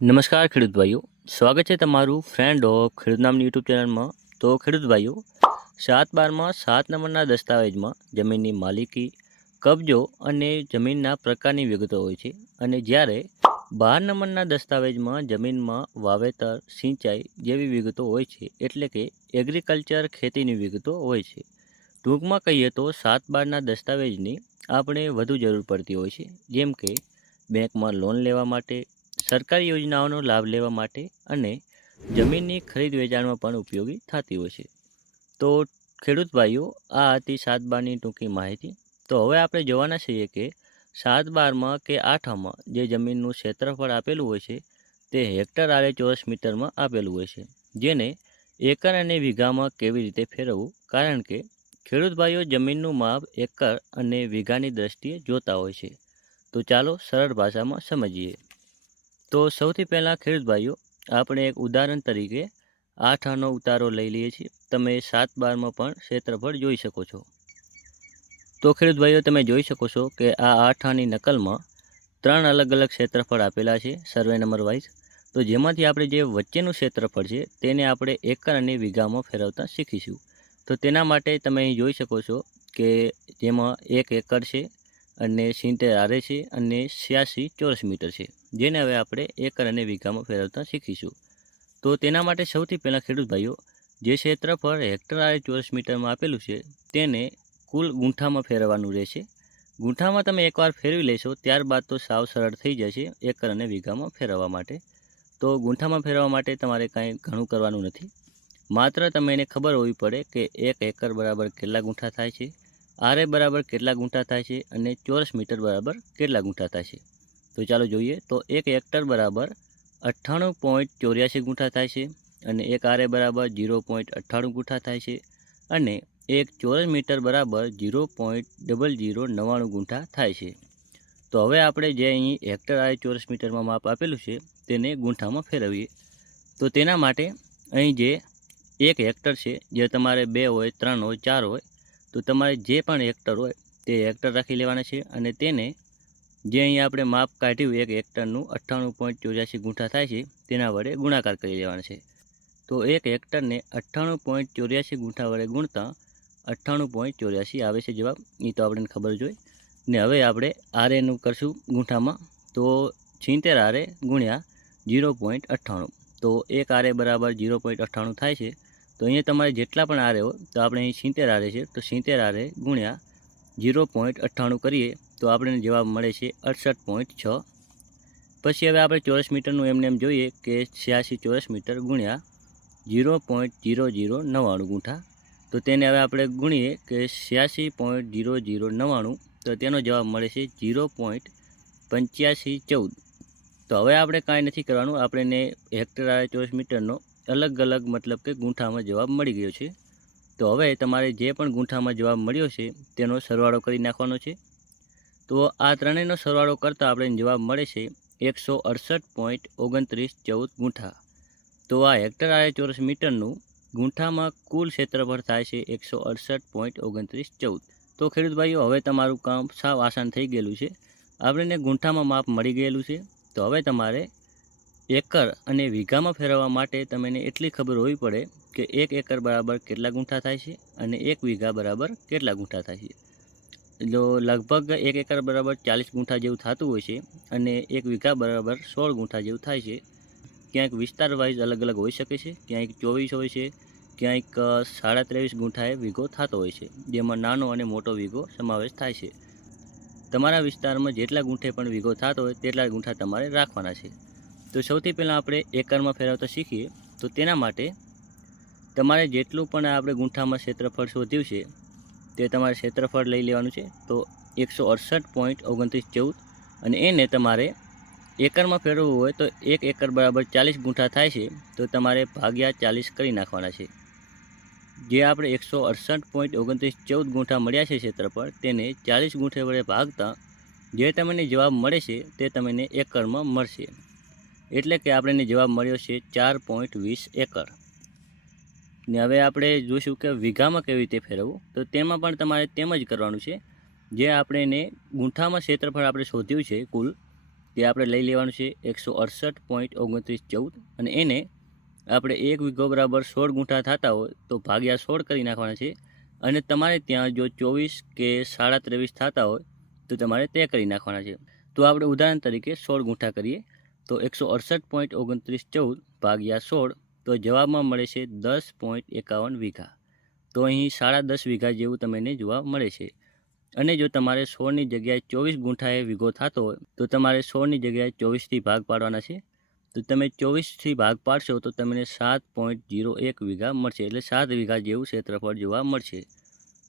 નમસ્કાર ખેડૂત ભાઈઓ, સ્વાગત છે તમારું ફ્રેન્ડ ઓફ ખેડૂત નામની યુટ્યુબ ચેનલમાં. તો ખેડૂત ભાઈઓ, 7/12માં 7 નંબરના દસ્તાવેજમાં જમીનની માલિકી, કબજો અને જમીનના પ્રકારની વિગતો હોય છે. અને જ્યારે 12 નંબરના દસ્તાવેજમાં જમીનમાં વાવેતર, સિંચાઈ જેવી વિગતો હોય છે, એટલે કે એગ્રીકલ્ચર ખેતીની વિગતો હોય છે. ટૂંકમાં કહીએ તો 7/12ના દસ્તાવેજની આપણે વધુ જરૂર પડતી હોય છે, જેમ કે બેંકમાં લોન લેવા માટે, સરકારી યોજનાઓનો લાભ લેવા માટે અને જમીનની ખરીદ વેચાણમાં પણ ઉપયોગી થતી હોય છે. તો ખેડૂત ભાઈઓ, આ હતી 7/12ની ટૂંકી માહિતી. તો હવે આપણે જોવાના છીએ કે 7/12માં કે 8માં જે જમીનનું ક્ષેત્રફળ આપેલું હોય છે તે હેક્ટર આરે ચોરસ મીટરમાં આપેલું હોય છે, જેને એકર અને વીઘામાં કેવી રીતે ફેરવવું, કારણ કે ખેડૂત ભાઈઓ જમીનનું માપ એકર અને વીઘાની દ્રષ્ટિએ જોતા હોય છે. તો ચાલો સરળ ભાષામાં સમજીએ. તો સૌથી પહેલાં ખેડૂત ભાઈઓ, આપણે એક ઉદાહરણ તરીકે 8 આનો ઉતારો લઈ લઈએ છીએ. તમે 7/12માં પણ ક્ષેત્રફળ જોઈ શકો છો. તો ખેડૂત ભાઈઓ, તમે જોઈ શકો છો કે આ 8 આની નકલમાં 3 અલગ અલગ ક્ષેત્રફળ આપેલા છે સર્વે નંબર વાઇઝ. તો જેમાંથી આપણે જે વચ્ચેનું ક્ષેત્રફળ છે તેને આપણે એકર અને વીઘામાં ફેરવતા શીખીશું. તો તેના માટે તમે અહીં જોઈ શકો છો કે જેમાં 1 એકર છે અને 70 આરે છે અને 86 ચોરસ મીટર છે, જેને હવે આપણે એકર અને વીઘામાં ફેરવતા શીખીશું. તો તેના માટે સૌથી પહેલાં ખેડૂત ભાઈઓ, જે ક્ષેત્રફળ હેક્ટર આરે ચોરસ મીટરમાં આપેલું છે તેને કુલ ગુંઠામાં ફેરવવાનું રહેશે. ગુંઠામાં તમે એકવાર ફેરવી લેશો ત્યારબાદ તો સાવ સરળ થઈ જશે એકર અને વીઘામાં ફેરવવા માટે. તો ગુંઠામાં ફેરવવા માટે તમારે કાંઈ ઘણું કરવાનું નથી. માત્ર તમે એને ખબર હોવી પડે કે 1 એકર બરાબર કેટલા ગુંઠા થાય છે, આરે બરાબર કેટલા ગુંઠા થાય છે અને ચોરસ મીટર બરાબર કેટલા ગુંઠા થાય છે. તો ચાલો જોઈએ. તો 1 હેક્ટર બરાબર 98.84 ગુંઠા થાય છે અને 1 આરે બરાબર 0.98 ગુંઠા થાય છે અને 1 ચોરસ મીટર બરાબર 0.0099 ગુંઠા થાય છે. તો હવે આપણે જે અહીં હેક્ટર આરે ચોરસ મીટરમાં માપ આપેલું છે તેને ગુંઠામાં ફેરવીએ. તો તેના માટે અહીં જે 1 હેક્ટર છે, જે તમારે 2 હોય, 3 હોય, 4 હોય, તો તમારે જે પણ હેક્ટર હોય તે હેક્ટર રાખી લેવાના છે અને તેને જે અહીં આપણે માપ કાઢ્યું 1 હેક્ટરનું 98.84 ગુંઠા થાય છે તેના વડે ગુણાકાર કરી લેવાના છે. તો 1 હેક્ટરને 98.84 ગુંઠા વડે ગુણતા 98.84 આવે છે જવાબ. એ તો આપણને ખબર જ હોય ને. હવે આપણે આરેનું કરશું ગુંઠામાં. તો 76 આરે ગુણ્યા 0.98. તો 1 આરે બરાબર 0.98 થાય છે. તો અહીંયા તમારે જેટલા પણ આરે હોય, તો આપણે અહીં 76 આરે છે, તો 76 આરે ગુણ્યા 0.98 કરીએ તો આપણને જવાબ મળે છે 68.6. પછી હવે આપણે ચોરસ મીટરનું એમને એમ જોઈએ કે 86 ચોરસ મીટર ગુણ્યા 0.0099 ગુંઠા. તો તેને હવે આપણે ગુણીએ કે 86.0099, તો તેનો જવાબ મળે છે 0.8514. તો હવે આપણે કાંઈ નથી કરવાનું, આપણને હેક્ટર આરે ચોરસ મીટરનો અલગ અલગ મતલબ કે ગુંઠામાં જવાબ મળી ગયો છે. તો હવે તમારે જે પણ ગુંઠામાં જવાબ મળ્યો છે તેનો સરવાળો કરી નાખવાનો છે. તો આ ત્રણેયનો સરવાળો કરતાં આપણે જવાબ મળે છે 168.2914 ગુંઠા. તો આ હેક્ટર આરે ચોરસ મીટરનું ગુંઠામાં કુલ ક્ષેત્રફળ થાય છે 168.2914. તો ખેડૂત ભાઈઓ, હવે તમારું કામ સાવ આસાન થઈ ગયેલું છે. આપણને ગુંઠામાં માપ મળી ગયેલું છે. તો હવે તમારે એકર અને વીઘામાં ફેરવવા માટે તમને એટલી ખબર હોવી પડે કે 1 એકર બરાબર કેટલા ગુંઠા થાય છે અને 1 વીઘા બરાબર કેટલા ગુંઠા થાય છે. જો લગભગ 1 એકર બરાબર 40 ગુંઠા જેવું થતું હોય છે અને 1 વીઘા બરાબર 16 ગુંઠા જેવું થાય છે. ક્યાંક વિસ્તાર વાઇઝ અલગ અલગ હોઈ શકે છે, ક્યાંક 24 હોય છે, ક્યાંક 23.5 ગુંઠાએ વીઘો થતો હોય છે, જેમાં નાનો અને મોટો વીઘો સમાવેશ થાય છે. તમારા વિસ્તારમાં જેટલા ગુંઠે પણ વીઘો થતો હોય તેટલા ગુંઠા તમારે રાખવાના છે. તો સૌથી પહેલાં આપણે એકરમાં ફેરવતા શીખીએ. તો તેના માટે તમારે જેટલું પણ આપણે ગુંઠામાં ક્ષેત્રફળ શોધ્યું છે તે તમારે ક્ષેત્રફળ લઈ લેવાનું છે. તો 168.2914 અને એને તમારે એકરમાં ફેરવવું હોય તો 1 એકર બરાબર 40 ગુંઠા થાય છે, તો તમારે ભાગ્યા 40 કરી નાખવાના છે. જે આપણે 168.2914 ગુંઠા મળ્યા છે ક્ષેત્રફળ, તેને 40 ગુંઠે વડે ભાગતા જે તમને જવાબ મળે છે તે તમને એકરમાં મળશે. એટલે કે આપણને જવાબ મળ્યો છે 4.20 એકર. ને હવે આપણે જોઈશું કે વીઘામાં કેવી રીતે ફેરવવું. તો તેમાં પણ તમારે તેમ જ કરવાનું છે. જે આપણે એને ગુંઠામાં ક્ષેત્રફળ આપણે શોધ્યું છે કુલ, તે આપણે લઈ લેવાનું છે 168.2914 અને એને આપણે 1 વીઘો બરાબર 16 ગુંઠા થતા હોય તો ભાગ્યા 16 કરી નાખવાના છે અને તમારે ત્યાં જો 24 કે 23.5 થતા હોય તો તમારે તે કરી નાખવાના છે. તો આપણે ઉદાહરણ તરીકે 16 ગુંઠા કરીએ તો 168.2914 ભાગ્યા 16 તો જવાબમાં મળે છે 10.51 વીઘા. તો અહીં 10.5 વીઘા જેવું તમને જોવા મળે છે. અને જો તમારે 16ની જગ્યાએ 24 ગુંઠાએ વીઘો થતો હોય તો તમારે 16ની જગ્યાએ 24થી ભાગ પાડવાના છે. તો તમે 24થી ભાગ પાડશો તો તમને 7.01 વીઘા મળશે, એટલે 7 વીઘા જેવું ક્ષેત્રફળ જોવા મળશે.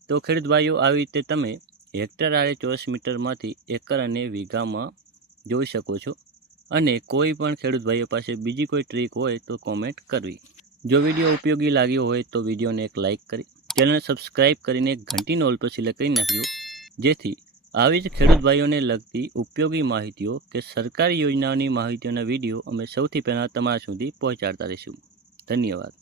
તો ખેડૂત ભાઈઓ, આવી રીતે તમે હેક્ટર આરે ચોરસ મીટરમાંથી એકર અને વીઘામાં જોઈ શકો છો. અને કોઈ પણ ખેડૂત ભાઈઓ પાસે બીજી કોઈ ટ્રીક હોય તો કોમેન્ટ કરવી. જો વિડીયો ઉપયોગી લાગ્યો હોય તો વિડીયોને એક લાઇક કરી ચેનલને સબસ્ક્રાઈબ કરીને ઘંટીનો ઓલ પર સિલેક્ટ કરી નાખજો, જેથી આવી જ ખેડૂત ભાઈઓને લગતી ઉપયોગી માહિતીઓ કે સરકારી યોજનાઓની માહિતીઓના વિડીયો અમે સૌથી પહેલાં તમારા સુધી પહોંચાડતા રહીશું. ધન્યવાદ.